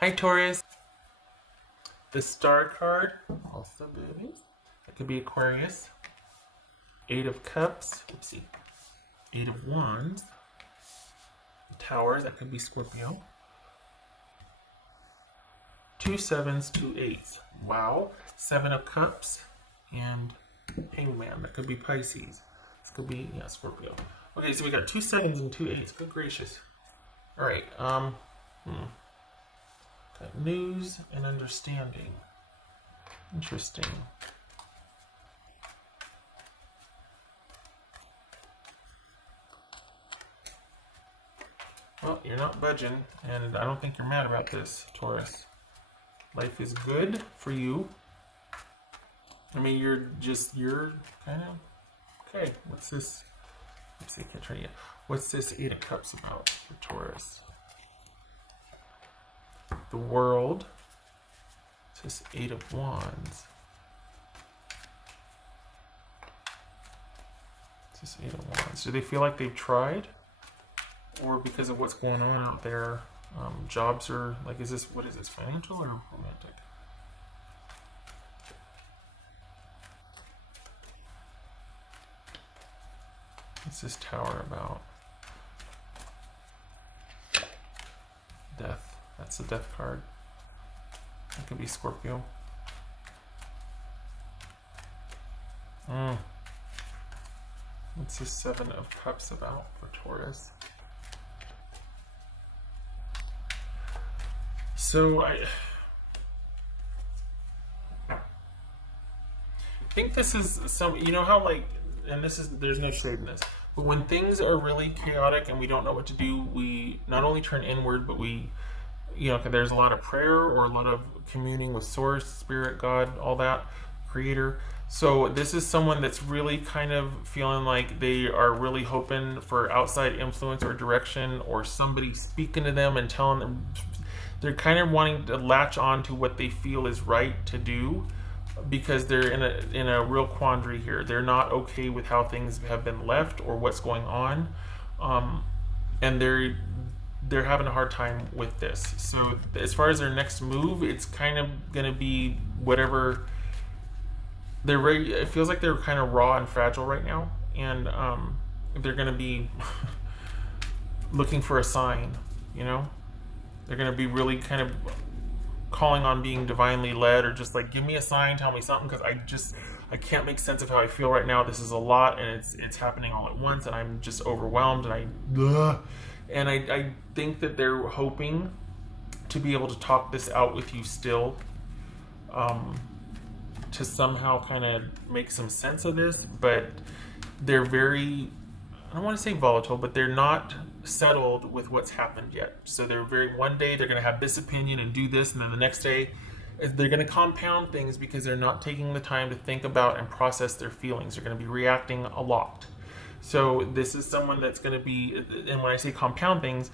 Hi, Taurus. The Star card, also boobies. That could be Aquarius. Eight of Cups. Let's see. Eight of Wands. Towers. That could be Scorpio. Two sevens, two eights. Wow. Seven of Cups and Hangman. That could be Pisces. This could be, yeah, Scorpio. Okay, so we got two sevens and two eights. Good gracious. All right. Got news and understanding. Interesting. Well, you're not budging, and I don't think you're mad about this, Taurus. Life is good for you. I mean, you're kind of, okay, what's this? Let's see, I can't try yet. What's this Eight of Cups about for Taurus? The World. It's this Eight of Wands. It's this Eight of Wands. Do they feel like they've tried? Or because of what's going on out there, jobs are, like, is this, what is this, financial or romantic? What's this Tower about? Death. That's the Death card. That could be Scorpio. What's this Seven of Cups about for Taurus? So I think this is some, you know how, like, and this is, there's no shade in this, but when things are really chaotic and we don't know what to do, we not only turn inward, but we, you know, there's a lot of prayer or a lot of communing with Source, Spirit, God, all that, Creator. So this is someone that's really kind of feeling like they are really hoping for outside influence or direction, or somebody speaking to them and telling them. They're kind of wanting to latch on to what they feel is right to do, because they're in a real quandary here. They're not okay with how things have been left or what's going on, and they're having a hard time with this. So as far as their next move, it's kind of going to be whatever. It feels like they're kind of raw and fragile right now, and they're going to be looking for a sign, you know. They're going to be really kind of calling on being divinely led, or just like, give me a sign, tell me something, because I can't make sense of how I feel right now. This is a lot, and it's happening all at once, and I'm just overwhelmed, and I think that they're hoping to be able to talk this out with you still, to somehow kind of make some sense of this, but they're very, I don't want to say volatile, but they're not settled with what's happened yet. So they're one day they're going to have this opinion and do this, and then the next day they're going to compound things because they're not taking the time to think about and process their feelings. They're going to be reacting a lot. So this is someone that's going to be, and when I say compound things,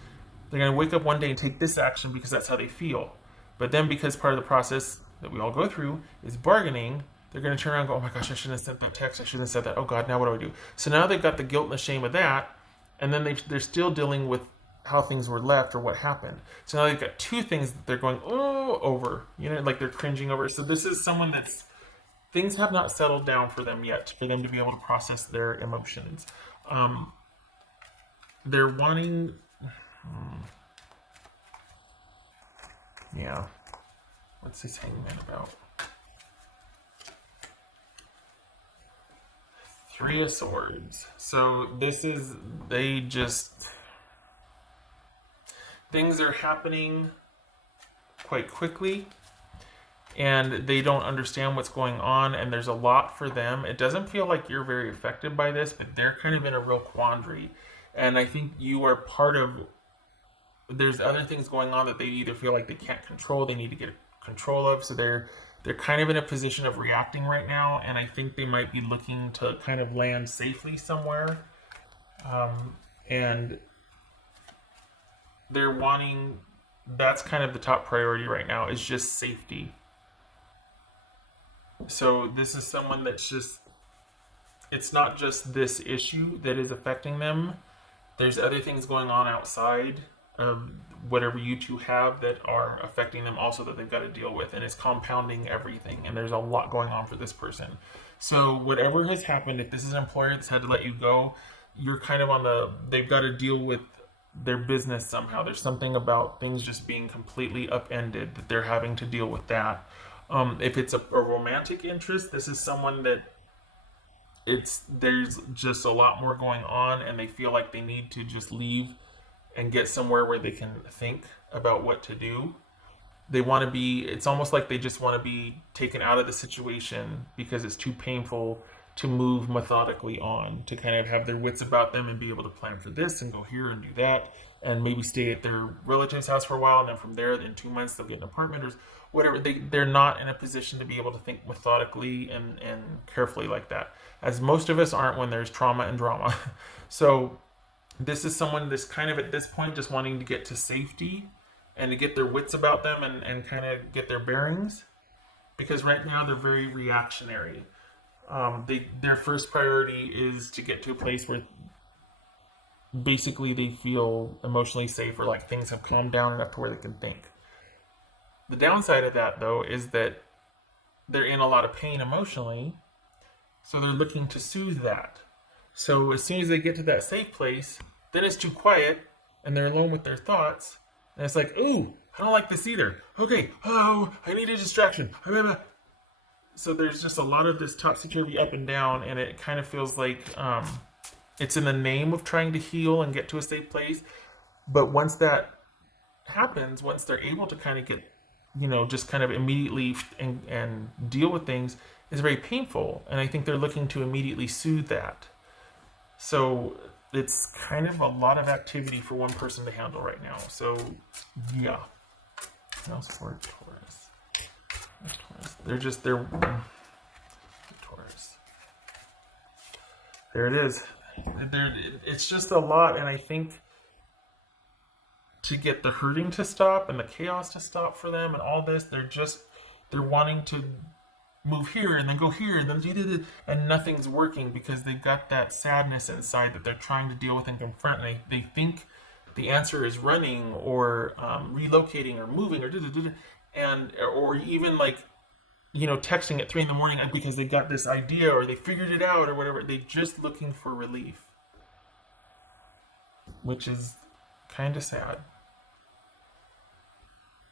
they're going to wake up one day and take this action because that's how they feel. But then, because part of the process that we all go through is bargaining, they're going to turn around and go, oh my gosh, I shouldn't have sent that text, I shouldn't have said that, oh God, now what do I do? So now they've got the guilt and the shame of that, and then they're still dealing with how things were left or what happened. So now they've got two things that they're going, oh, over, you know, like they're cringing over. So this is someone that's, things have not settled down for them yet, for them to be able to process their emotions. They're wanting, yeah, what's this Hangman about? Three of Swords. So this is, things are happening quite quickly, and they don't understand what's going on, and there's a lot for them. It doesn't feel like you're very affected by this, but they're kind of in a real quandary. And I think you are part of, there's other things going on that they either feel like they can't control, they need to get control of, so they're kind of in a position of reacting right now, and I think they might be looking to kind of land safely somewhere. And they're wanting, that's kind of the top priority right now, is just safety. So this is someone that's just, it's not just this issue that is affecting them. There's other things going on outside of whatever you two have that are affecting them also that they've got to deal with, and it's compounding everything, and there's a lot going on for this person. So whatever has happened, if this is an employer that's had to let you go, you're kind of on they've got to deal with their business somehow. There's something about things just being completely upended that they're having to deal with that. If it's a romantic interest, this is someone that there's just a lot more going on, and they feel like they need to just leave and get somewhere where they can think about what to do. They want to be, it's almost like they just want to be taken out of the situation because it's too painful to move methodically on, to kind of have their wits about them and be able to plan for this and go here and do that, and maybe stay at their relative's house for a while, and then from there in 2 months they'll get an apartment or whatever. They're not in a position to be able to think methodically and carefully like that, as most of us aren't when there's trauma and drama. So this is someone that's kind of at this point just wanting to get to safety and to get their wits about them and kind of get their bearings, because right now they're very reactionary. Their first priority is to get to a place where basically they feel emotionally safe, or like things have calmed down enough to where they can think. The downside of that, though, is that they're in a lot of pain emotionally, so they're looking to soothe that. So as soon as they get to that safe place, then it's too quiet and they're alone with their thoughts, and it's like, ooh, I don't like this either. Okay, oh, I need a distraction. So there's just a lot of this topsy-turvy up and down, and it kind of feels like it's in the name of trying to heal and get to a safe place. But once that happens, once they're able to kind of get, just kind of immediately and deal with things, is very painful. And I think they're looking to immediately soothe that. So it's kind of a lot of activity for one person to handle right now. So yeah. What else for Taurus? Taurus. They're Taurus. There it is. It's just a lot, and I think to get the hurting to stop and the chaos to stop for them and all this, they're wanting to move here and then go here and then and nothing's working because they've got that sadness inside that they're trying to deal with and confront. And they think the answer is running or relocating or moving or even like texting at 3 a.m. because they got this idea or they figured it out or whatever. They're just looking for relief, which is kind of sad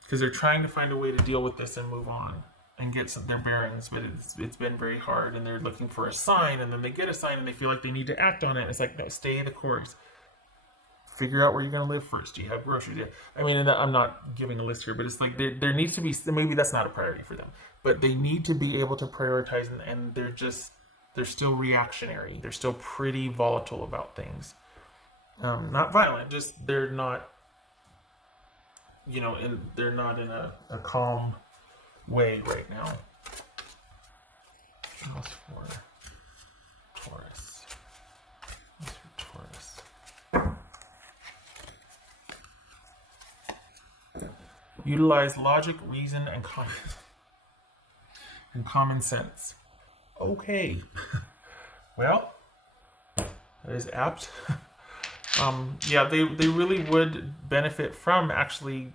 because they're trying to find a way to deal with this and move on and get their bearings, but it's been very hard, and they're looking for a sign, and then they get a sign and they feel like they need to act on it. It's like, no, stay the course. Figure out where you're going to live first. Do you have groceries? Yeah. I mean, I'm not giving a list here, but it's like there needs to be, maybe that's not a priority for them, but they need to be able to prioritize, and they're still reactionary. They're still pretty volatile about things. Not violent, just they're not, they're not in a calm way right now. What's for Taurus? What's for Taurus? Utilize logic, reason, and common sense. Okay. Well, that is apt. Yeah, they really would benefit from actually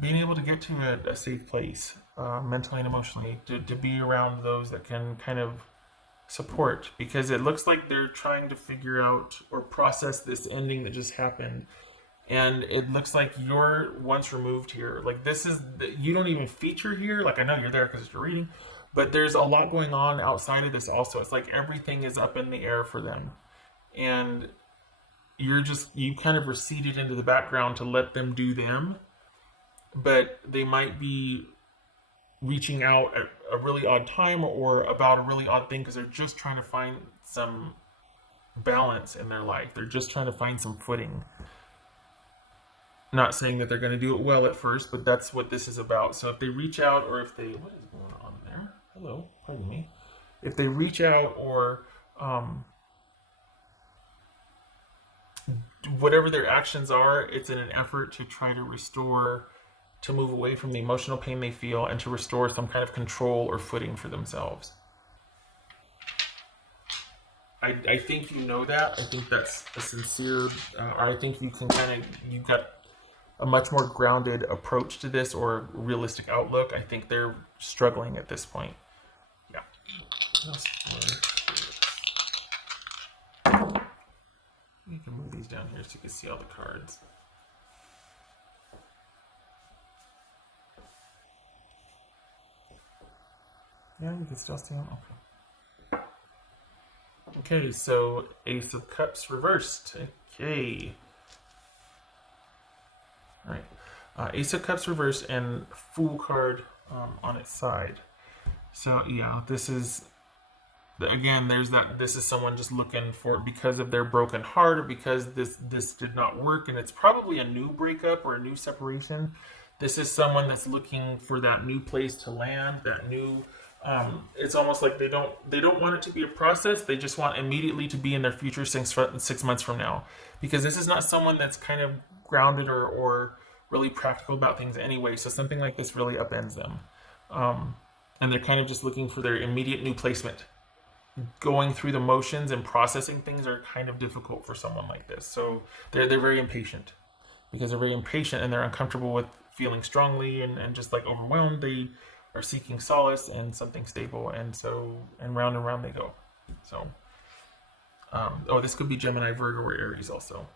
being able to get to a safe place, mentally and emotionally, to be around those that can kind of support, because it looks like they're trying to figure out or process this ending that just happened. And it looks like you're once removed here. Like you don't even feature here. Like I know you're there because it's your reading, but there's a lot going on outside of this also. It's like everything is up in the air for them. And you kind of receded into the background to let them do them. But they might be reaching out at a really odd time or about a really odd thing because they're just trying to find some balance in their life. They're just trying to find some footing. Not saying that they're going to do it well at first, but that's what this is about. So if they reach out, or if they... What is going on there? Hello, pardon me. If they reach out or... whatever their actions are, it's in an effort to try to restore, to move away from the emotional pain they feel and to restore some kind of control or footing for themselves. I think you know that. I think that's a sincere, or I think you can kind of, you got a much more grounded approach to this or realistic outlook. I think they're struggling at this point. Yeah. You can move these down here so you can see all the cards. Yeah, you can still see them. Okay. Okay, so Ace of Cups reversed. Okay. All right. Ace of Cups reversed and Fool card on its side. So yeah, this is, again, there's that, this is someone just looking for, because of their broken heart, or because this did not work, and it's probably a new breakup or a new separation. This is someone that's looking for that new place to land, that new, it's almost like they don't want it to be a process. They just want immediately to be in their future 6 months from now, because this is not someone that's kind of grounded or really practical about things anyway. So something like this really upends them, and they're kind of just looking for their immediate new placement. Going through the motions and processing things are kind of difficult for someone like this. So they're very impatient, because they're very impatient and they're uncomfortable with feeling strongly and just like overwhelmed. They are seeking solace and something stable, and round they go. So oh, this could be Gemini, Virgo, or Aries also.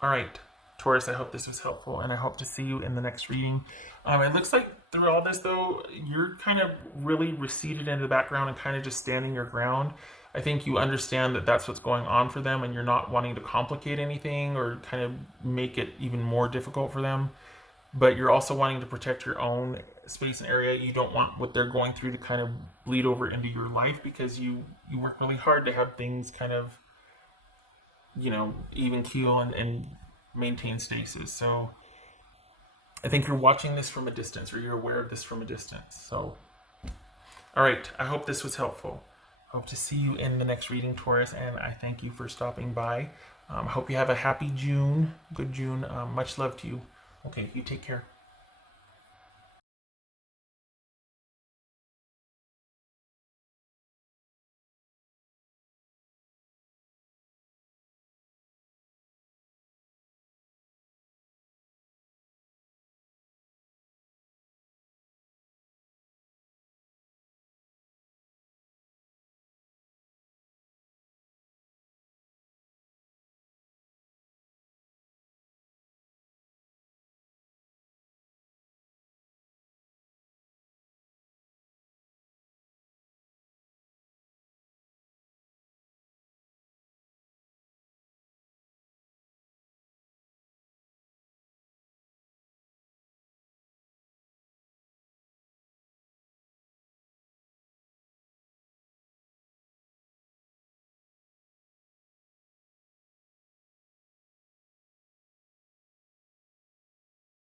All right, Taurus, I hope this was helpful, and I hope to see you in the next reading. It looks like through all this, though, you're kind of really receded into the background and kind of just standing your ground. I think you understand that that's what's going on for them, and you're not wanting to complicate anything or kind of make it even more difficult for them. But you're also wanting to protect your own space and area. You don't want what they're going through to kind of bleed over into your life, because you work really hard to have things kind of, even keel and maintain stasis. So I think you're watching this from a distance, or you're aware of this from a distance. So, all right, I hope this was helpful. Hope to see you in the next reading, Taurus, and I thank you for stopping by. I hope you have a happy June, good June. Much love to you. Okay, you take care.